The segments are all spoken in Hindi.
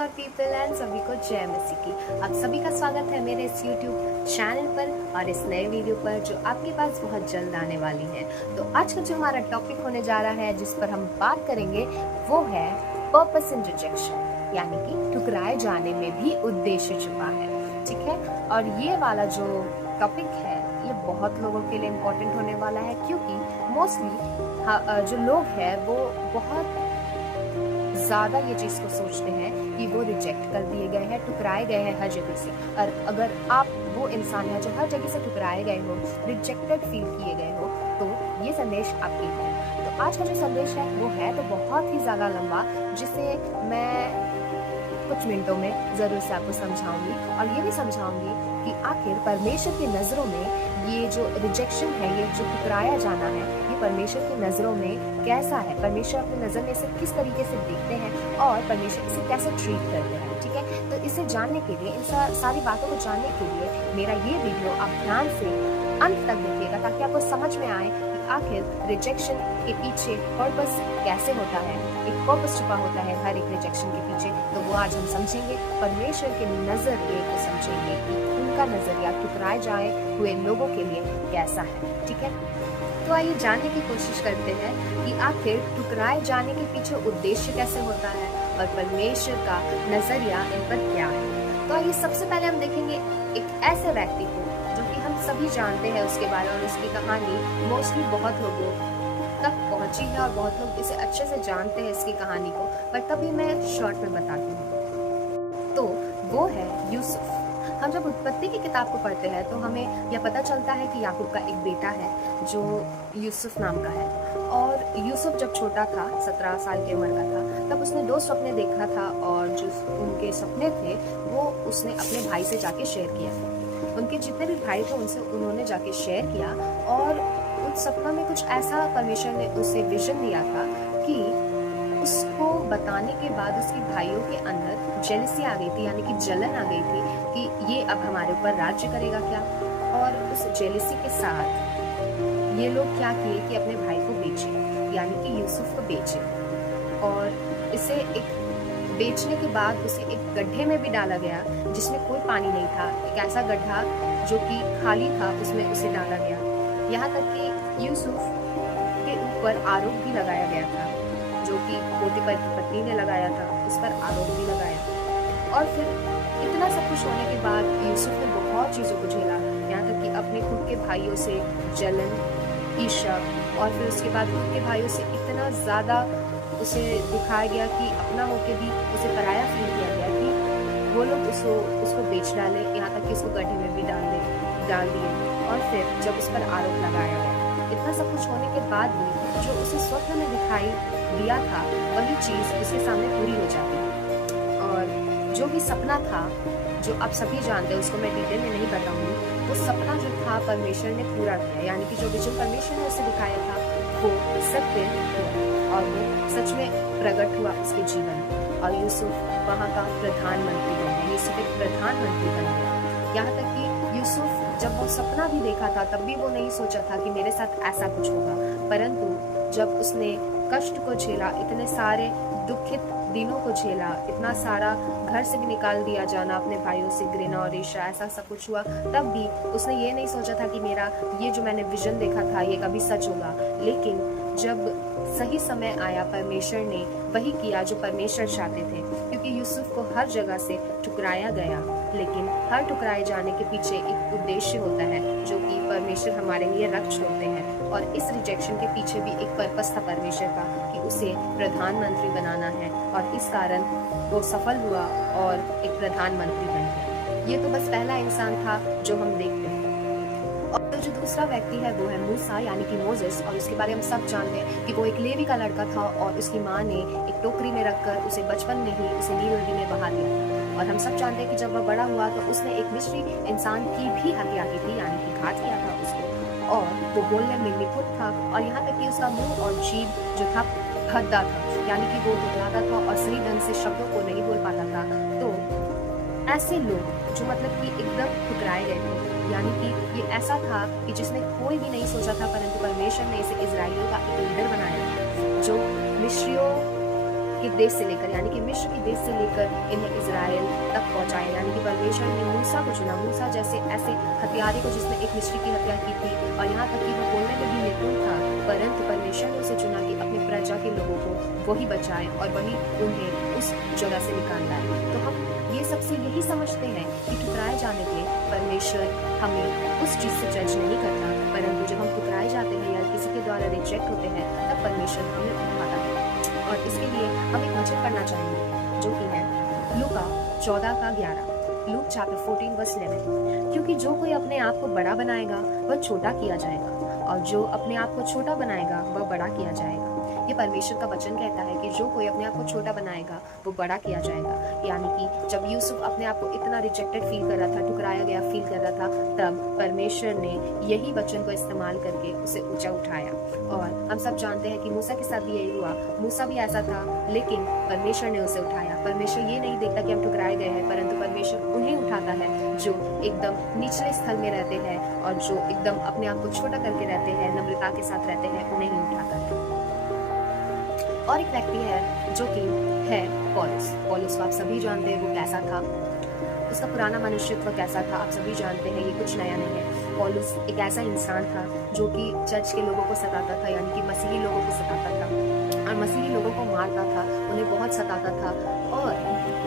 गॉड पीपल एंड सभी को जय मसीह की। आप सभी का स्वागत है मेरे इस यूट्यूब चैनल पर और इस नए वीडियो पर जो आपके पास बहुत जल्द आने वाली है। तो आज का जो हमारा टॉपिक होने जा रहा है जिस पर हम बात करेंगे वो है पर्पस इन रिजेक्शन, यानी कि ठुकराए जाने में भी उद्देश्य छुपा है। ठीक है, और ये वाला जो टॉपिक है ये बहुत लोगों के लिए इम्पोर्टेंट होने वाला है, क्योंकि मोस्टली जो लोग हैं वो बहुत ज़्यादा ये चीज़ को सोचते हैं कि वो रिजेक्ट कर दिए गए हैं, ठुकराए गए हैं हर जगह से। और अगर आप वो इंसान है जो हर जगह से ठुकराए गए हो, रिजेक्टेड फील किए गए हो, तो ये संदेश आपके लिए है। तो आज का जो संदेश है वो है तो बहुत ही ज़्यादा लंबा, जिसे मैं कुछ मिनटों में ज़रूर से आपको समझाऊंगी और ये भी समझाऊंगी कि आखिर परमेश्वर की नज़रों में ये जो रिजेक्शन है, ये जो ठुकराया जाना है, ये परमेश्वर की नज़रों में कैसा है, परमेश्वर अपनी नज़र में इसे किस तरीके से देखते हैं और परमेश्वर इसे कैसे ट्रीट करते हैं। ठीक है, तो इसे जानने के लिए, इन सारी बातों को जानने के लिए मेरा ये वीडियो आप ध्यान से अंत तक देखिएगा, ताकि आपको समझ में आए कि आखिर रिजेक्शन के पीछे पर्पस कैसे होता है। एक पर्पस छुपा होता है हर एक रिजेक्शन के पीछे, तो वो आज हम समझेंगे। परमेश्वर के नजरिए को समझेंगे कि उनका नजरिया ठुकराए जाए हुए लोगों के लिए कैसा है। ठीक है, तो आइए जानने की कोशिश करते हैं कि आखिर ठुकराए जाने के पीछे उद्देश्य कैसे होता है और परमेश्वर का नजरिया इन पर क्या है। तो आइए सबसे पहले हम देखेंगे एक ऐसे व्यक्ति को जो कि हम सभी जानते हैं उसके बारे में, और उसकी कहानी मोस्टली बहुत लोगों तक पहुंची है और बहुत लोग इसे अच्छे से जानते हैं इसकी कहानी को, पर तभी मैं शॉर्ट में बताती हूँ। तो वो है यूसुफ। हम जब उत्पत्ति की किताब को पढ़ते हैं तो हमें यह पता चलता है कि याकूब का एक बेटा है जो यूसुफ नाम का है। और यूसुफ जब छोटा था, 17 साल की उम्र का था, तब उसने 2 सपने देखा था, और जो उनके सपने थे वो उसने अपने भाई से जाके शेयर किया। उनके जितने भी भाई थे उनसे उन्होंने जाके शेयर किया, और उस सपना में कुछ ऐसा परमेश्वर ने उसे विजन दिया था कि उसको बताने के बाद उसके भाइयों के अंदर जेलसी आ गई थी, यानी कि जलन आ गई थी कि ये अब हमारे ऊपर राज्य करेगा क्या। और उस जेलसी के साथ ये लोग क्या किए कि अपने भाई को बेचे, यानी कि यूसुफ को बेचे, और इसे एक बेचने के बाद उसे एक गड्ढे में भी डाला गया जिसमें कोई पानी नहीं था। एक ऐसा गड्ढा जो कि खाली था, उसमें उसे डाला गया। यहाँ तक कि यूसुफ के ऊपर आरोप भी लगाया गया था, जो कि पोतीफर की पत्नी ने लगाया था, उस पर आरोप भी लगाया। और फिर इतना सब कुछ होने के बाद यूसुफ ने बहुत चीज़ों को झेला, यहाँ तक कि अपने खुद के भाइयों से जलन, ईर्ष्या, और फिर उसके बाद खुद के भाइयों से इतना ज़्यादा उसे दिखाया गया कि अपना होके भी उसे पराया फील किया गया कि वो लोग उसको बेच डाले, यहाँ तक कि उसको गड्ढे में भी डाल दिए। और फिर जब उस पर आरोप लगाया गया, इतना सब कुछ होने के बाद भी जो उसे स्वप्न में दिखाई दिया था वही चीज़ उसके सामने पूरी हो जाती। और जो भी सपना था, जो आप सभी जानते हैं, उसको मैं डिटेल में नहीं बताऊंगी, वो सपना जो था परमेश्वर ने पूरा किया, यानी कि जो विजन परमेश्वर ने उसे दिखाया था वो सत्य हुआ और वो सच में प्रकट हुआ उसके जीवन में। और यूसुफ वहाँ का प्रधानमंत्री बन गया, यूसुफ एक प्रधानमंत्री बन गया। यहाँ तक कि यूसुफ जब वो सपना भी देखा था तब भी वो नहीं सोचा था कि मेरे साथ ऐसा कुछ होगा, परंतु जब उसने कष्ट को झेला, इतने सारे दुखित दिनों को झेला, इतना सारा घर से भी निकाल दिया जाना, अपने भाइयों से घृणा और ईर्ष्या, ऐसा सब कुछ हुआ, तब भी उसने ये नहीं सोचा था कि मेरा ये जो मैंने विजन देखा था ये कभी सच होगा। लेकिन जब सही समय आया, परमेश्वर ने वही किया जो परमेश्वर चाहते थे, क्योंकि यूसुफ को हर जगह से ठुकराया गया, लेकिन हर ठुकराए जाने के पीछे एक उद्देश्य होता है जो कि परमेश्वर हमारे लिए रख छोड़ते हैं। और इस रिजेक्शन के पीछे भी एक पर्पस था परमेश्वर का कि उसे प्रधानमंत्री बनाना है, और इस कारण वो सफल हुआ और एक प्रधानमंत्री बन गया। ये तो बस पहला इंसान था जो हम देखते हैं। और जो दूसरा व्यक्ति है वो है मूसा, यानी कि मोसेस, और उसके बारे में हम सब जानते हैं कि वो एक लेवी का लड़का था, और उसकी माँ ने एक टोकरी में रखकर उसे बचपन में ही उसे नील नदी में बहा दिया था। और हम सब जानते हैं कि जब वह बड़ा हुआ तो उसने एक मिस्री इंसान की भी हत्या की थी, यानी कि घात किया था उसको, और वो बोलने में निपुण था, और यहाँ तक कि उसका मुंह और जीभ जो था भद्दा था, यानी कि वो दुबलाता था और सही ढंग से शब्दों को नहीं बोल पाता था। तो ऐसे लोग जो मतलब कि एकदम ठुकराए गए थे, यानी कि ये ऐसा था कि जिसने कोई भी नहीं सोचा था, परंतु परमेश्वर ने इसे इजराइलियों का एक लीडर बनाया जो मिस्रियों के देश से लेकर यानी कि मिस्र के देश से लेकर इन्हें इजराइल तक पहुंचाया। यानी कि परमेश्वर ने मूसा को चुना, मूसा जैसे ऐसे हथियारे को जिसने एक मिस्री की हत्या की थी और यहाँ तक कि वो बोलने में भी निपुण था, परंतु परमेश्वर ने उसे चुना कि अपने प्रजा के लोगों को वही बचाए और वही उन्हें उस जगह से निकाल लाए। तो हम ये सबसे यही समझते हैं कि ठुकराए जाने पे परमेश्वर हमें उस चीज से जज नहीं करता, परंतु जब हम ठुकराए जाते हैं या किसी के द्वारा रिजेक्ट होते हैं तब परमेश्वर हमें उठाता है। और इसके लिए हम एक वचन पढ़ना चाहेंगे जो कि है लूका 14:11, लूक चैप्टर 14:11। क्योंकि जो कोई अपने आप को बड़ा बनाएगा वह छोटा किया जाएगा, और जो अपने आप को छोटा बनाएगा वह बड़ा किया जाएगा। ये परमेश्वर का वचन कहता है कि जो कोई अपने आप को छोटा बनाएगा वो बड़ा किया जाएगा। यानी कि जब यूसुफ अपने आप को इतना रिजेक्टेड फील कर रहा था, ठुकराया गया फील कर रहा था, तब परमेश्वर ने यही वचन को इस्तेमाल करके उसे ऊंचा उठाया। और हम सब जानते हैं कि मूसा के साथ भी यही हुआ, मूसा भी ऐसा था, लेकिन परमेश्वर ने उसे उठाया। परमेश्वर ये नहीं देखता कि हम ठुकराए गए हैं, परंतु परमेश्वर उन्हें उठाता है जो एकदम निचले स्थल में रहते हैं और जो एकदम अपने आप को छोटा करके रहते हैं, नम्रता के साथ रहते हैं, उन्हें ही उठाता है। और एक व्यक्ति है जो कि है पौलुस। पौलुस को आप सभी जानते हैं वो कैसा था, उसका पुराना मनुष्यत्व कैसा था आप सभी जानते हैं, ये कुछ नया नहीं है। पौलुस एक ऐसा इंसान था जो कि चर्च के लोगों को सताता था, यानी कि मसीही लोगों को सताता था और मसीही लोगों को मारता था, उन्हें बहुत सताता था। और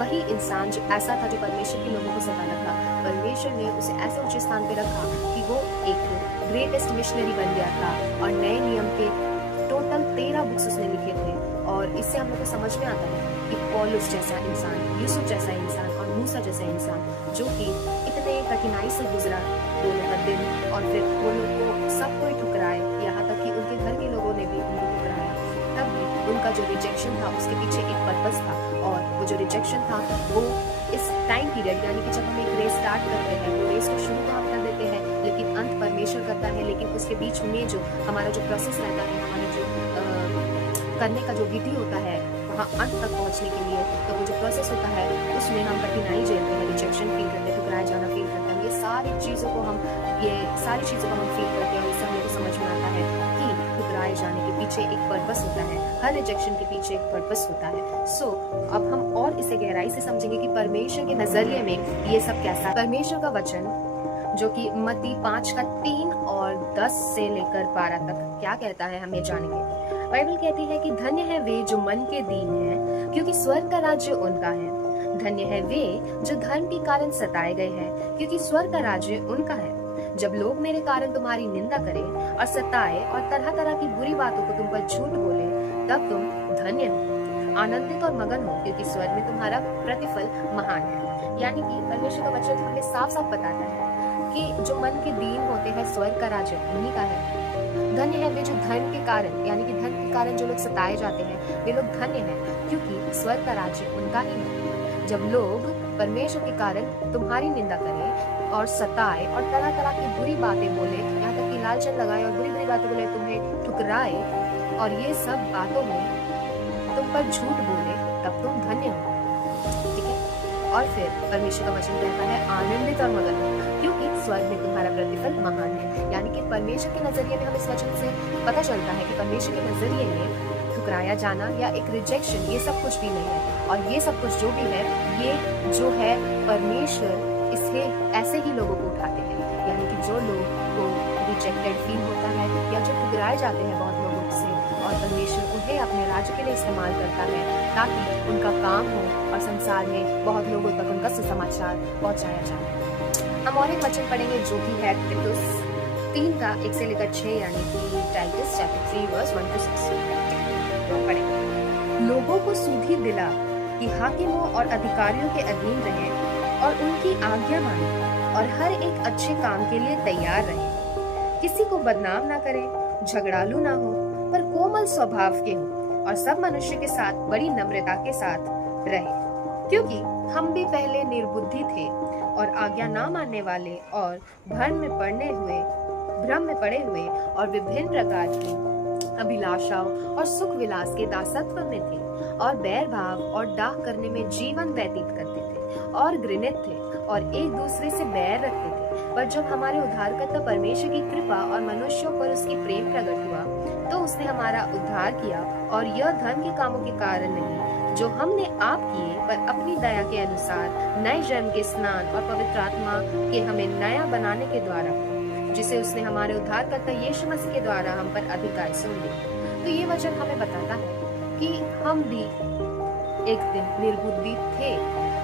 वही इंसान जो ऐसा था जो परमेश्वर के लोगों को सताता था, परमेश्वर ने उसे ऐसे ऊंचे स्थान पे रखा कि वो एक ग्रेटेस्ट मिशनरी बन गया था और नए नियम के टोटल 13 बुक्स उसने लिखे थे। और इससे हम लोग को समझ में आता है कि पौलुस जैसा इंसान, यूसुफ जैसा इंसान और मूसा जैसा इंसान जो कि इतने कठिनाई से गुजरा दोनों का दिन, और फिर वो लोग को सब कोई ठुकराए, यहाँ तक कि उनके घर के लोगों ने भी उनको ठुकराया, तब भी उनका जो रिजेक्शन था उसके पीछे एक पर्पस था। और वो जो रिजेक्शन था वो इस टाइम पीरियड, यानी कि जब हम एक रेस स्टार्ट करते हैं, वो रेस को शुरू तो हम कर देते हैं लेकिन अंत परमेश्वर करता है, लेकिन उसके बीच में जो हमारा जो प्रोसेस रहता है, हमारा जो करने का जो विधि होता है वहाँ अंत तक पहुँचने के लिए, तो वो जो प्रोसेस होता है उसमें हम कठिनाई झेलते हैं, रिजेक्शन फील करते हैं, ठुकराया जाना फील करते हैं। ये सारी चीज़ों को हम फील करते हैं और इससे हमें समझ में आता है कि ठुकराए जाने के पीछे एक पर्पस होता है, हर रिजेक्शन के पीछे एक पर्पस होता है। सो अब हम और इसे गहराई से समझेंगे कि परमेश्वर के नजरिए में ये सब कैसा है। परमेश्वर का वचन जो कि मत्ती 5:3 और 10 से लेकर 12 तक क्या कहता है हम ये जानेंगे। बाइबल कहती है कि धन्य है वे जो मन के दीन हैं, क्योंकि स्वर्ग का राज्य उनका है। धन्य है वे जो धर्म के कारण सताए गए हैं, क्योंकि स्वर्ग का राज्य उनका है। जब लोग मेरे कारण तुम्हारी निंदा करें और सताए और तरह तरह की बुरी बातों को तुम पर झूठ बोले, तब तुम धन्य हो, आनंदित और मगन हो, क्योंकि स्वर्ग में तुम्हारा प्रतिफल महान है। यानी कि परमेश्वर का वचन हमें साफ साफ बताता है कि जो मन के दीन होते हैं स्वर्ग का राज्य उन्हीं का है। धन्य है वे जो धर्म के कारण, यानी कि धर्म के कारण जो लोग सताए जाते हैं वे लोग धन्य हैं, क्योंकि स्वर्ग का राज्य उनका ही है। जब लोग परमेश्वर के कारण तुम्हारी निंदा करें और सताए और तरह तरह की बुरी बातें बोले, यहाँ तक कि लालचन लगाए और बुरी बुरी बातें बोले, तुम्हें ठुकराए और ये सब बातों में तुम पर झूठ बोले, तब तुम धन्य हो। ठीक है। और फिर परमेश्वर का वचन कहता है आनंदित और मगन हो, क्योंकि स्वर्ग में तुम्हारा प्रतिफल महान है। यानी कि परमेश्वर के नजरिए में हमें इस वचन से पता चलता है कि परमेश्वर के नजरिए में ठुकराया जाना या एक रिजेक्शन ये सब कुछ भी नहीं है, और ये सब कुछ जो भी है ये जो है परमेश्वर इसे ऐसे ही लोगों को उठाते हैं। यानी कि जो लोग को रिजेक्टेड फील होता है या जो ठुकराए जाते हैं बहुत लोगों से, और परमेश्वर उन्हें अपने राज्य के लिए इस्तेमाल करता है ताकि उनका काम हो और संसार में बहुत लोगों तक उनका सुसमाचार पहुंचाया जाए। हम और एक वचन पढ़ेंगे जो कि है तीतुस 3:1-6, यानी कि टाइटस चैप्टर 3:1-6। तो पढ़ेंगे। लोगों को सुधि दिला कि हाकिमों और अधिकारियों के अधीन रहें और उनकी आज्ञा मानें और हर एक अच्छे काम के लिए तैयार रहें। किसी को बदनाम ना करें, झगड़ालू ना हो, पर कोमल स्वभाव के हों और सब मनुष्य के साथ बड़ी नम्रता के साथ रहें। क्योंकि हम भी पहले निर्बुद्धि थे और आज्ञा ना मानने वाले और भ्रम में पड़े हुए और विभिन्न प्रकार की अभिलाषाओं और सुख विलास के दासत्व में थे और बैर भाव और डाह करने में जीवन व्यतीत करते थे और घृणित थे और एक दूसरे से बैर रखते थे। पर जब हमारे उद्धारकर्ता परमेश्वर की कृपा और मनुष्यों पर उसकी प्रेम प्रकट हुआ, तो उसने हमारा उद्धार किया, और यह धर्म के कामों के कारण नहीं जो हमने आप किए, पर अपनी दया के अनुसार नए जन्म के स्नान और पवित्र आत्मा के हमें नया बनाने के द्वारा, जिसे उसने हमारे उद्धारकर्ता यीशु मसीह के द्वारा हम पर अधिकार सुन दी। तो ये वचन हमें बताता है कि हम भी एक दिन निर्बुद्धि थे,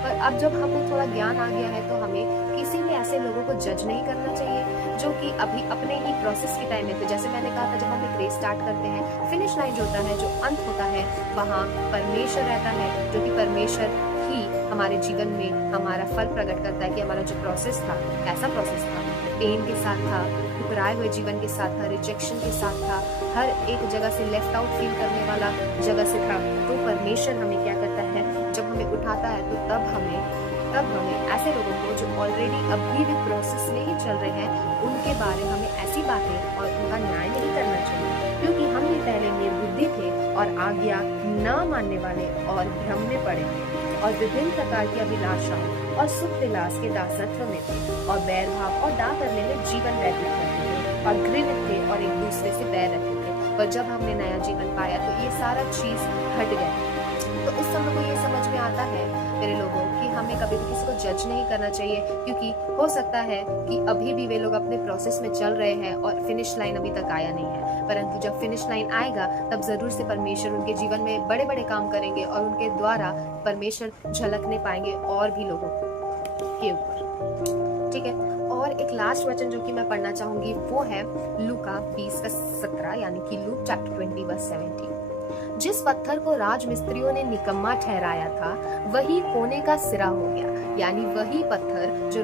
पर अब जब हमें थोड़ा ज्ञान आ गया है तो हमें किसी भी ऐसे लोगों को जज नहीं करना चाहिए जो कि अभी अपने ही प्रोसेस के टाइम में थे। जैसे मैंने कहा था, जब हम एक रेस स्टार्ट करते हैं, फिनिश लाइन जो होता है, जो अंत होता है, वहाँ परमेश्वर रहता है, जो कि परमेश्वर ही हमारे जीवन में हमारा फल प्रकट करता है कि हमारा जो प्रोसेस था, कैसा प्रोसेस था, पेन के साथ था, ठुकराए हुए जीवन के साथ था, रिजेक्शन के साथ था, हर एक जगह से लेफ्ट आउट फील करने वाला जगह से था। तो परमेश्वर हमें क्या करता है, जब हमें उठाता है तो तब हमें ऐसे लोगों को जो ऑलरेडी अभी भी प्रोसेस में ही चल रहे हैं, उनके बारे में हमें ऐसी बातें और उनका न्याय नहीं करना चाहिए, क्योंकि हम भी पहले निर्बुद्धि थे और आज्ञा न मानने वाले और भ्रम में पड़े और विभिन्न प्रकार की अभिलाषाओं और सुख विलास के दासत्व में थे और बैर भाव और डाह करने में जीवन व्यतीत करते थे और घृणित थे और एक दूसरे से बैर रखते थे। पर जब हमने नया जीवन पाया तो ये सारा चीज हट गया। तो इस समय को ये समझ में आता है मेरे लोगों कि हमें कभी भी किसी को जज नहीं करना चाहिए, क्योंकि हो सकता है कि अभी भी वे लोग अपने प्रोसेस में चल रहे हैं और फिनिश लाइन अभी तक आया नहीं है। परंतु जब फिनिश लाइन आएगा तब जरूर से परमेश्वर उनके जीवन में बड़े बड़े काम करेंगे और उनके द्वारा परमेश्वर झलकने पाएंगे और भी लोगों के ऊपर। ठीक है, और एक लास्ट वचन जो कि मैं पढ़ना चाहूंगी वो है लूका 20:17, यानी कि लूक चैप्टर 20:17। जिस पत्थर को राजमिस्त्रियों ने निकम्मा ठहराया था वही कोने का सिरा हो गया। यानी वही पत्थर जो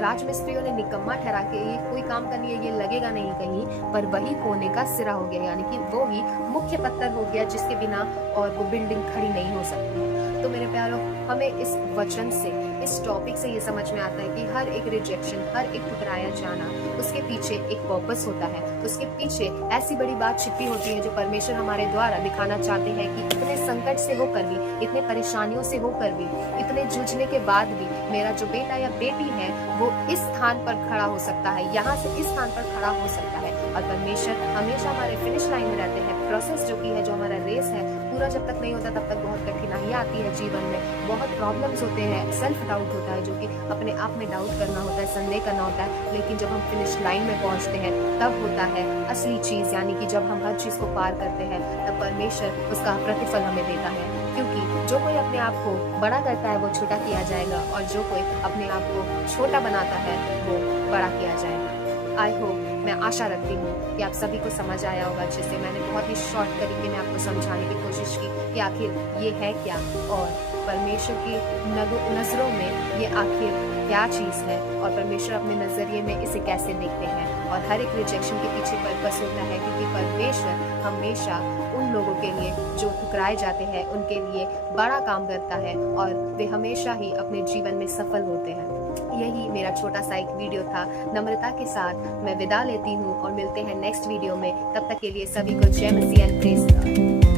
राजमिस्त्रियों ने निकम्मा ठहरा के ये कोई काम करनी है, ये लगेगा नहीं कहीं, पर वही कोने का सिरा हो गया, यानी कि वो ही मुख्य पत्थर हो गया जिसके बिना और वो बिल्डिंग खड़ी नहीं हो सकती। तो मेरे प्यारों, हमें इस वचन से, इस टॉपिक से ये समझ में आता है कि हर एक रिजेक्शन, हर एक ठुकराया जाना, उसके पीछे एक पर्पस होता है, उसके पीछे ऐसी बड़ी बात छिपी होती है जो परमेश्वर हमारे द्वारा दिखाना चाहते हैं कि इतने संकट से होकर भी, इतने परेशानियों से होकर भी, इतने जूझने के बाद भी मेरा जो बेटा या बेटी है वो इस स्थान पर खड़ा हो सकता है, यहाँ से इस स्थान पर खड़ा हो सकता है। और परमेश्वर हमेशा हमारे फिनिश लाइन में रहते हैं। प्रोसेस जो की है, जो हमारा रेस है, पूरा जब तक नहीं होता तब तक बहुत कठिनाइयाँ आती है जीवन में, बहुत प्रॉब्लम्स होते हैं, सेल्फ डाउट होता है, जो कि अपने आप में डाउट करना होता है, संदेह करना होता है। लेकिन जब हम फिनिश लाइन में पहुंचते हैं तब होता है असली चीज, यानी कि जब हम हर चीज को पार करते हैं तब परमेश्वर उसका प्रतिफल हमें देता है। क्योंकि जो कोई अपने आप को बड़ा करता है वो छोटा किया जाएगा, और जो कोई अपने आप को छोटा बनाता है वो बड़ा किया जाएगा। आई होप, मैं आशा रखती हूँ कि आप सभी को समझ आया होगा, जिससे मैंने बहुत ही शॉर्ट तरीके में आपको समझाने की कोशिश की कि आखिर ये है क्या और परमेश्वर की नजरों में ये आखिर क्या चीज है, और परमेश्वर अपने नजरिए में इसे कैसे देखते हैं। और हर एक रिजेक्शन के पीछे पर्पस होता है, क्योंकि परमेश्वर हमेशा उन लोगों के लिए जो ठुकराए जाते हैं उनके लिए बड़ा काम करता है, और वे हमेशा ही अपने जीवन में सफल होते हैं। यही मेरा छोटा सा एक वीडियो था। नम्रता के साथ मैं विदा लेती हूँ और मिलते हैं नेक्स्ट वीडियो में। तब तक के लिए सभी को जय मसीह एंड प्रेज गॉड।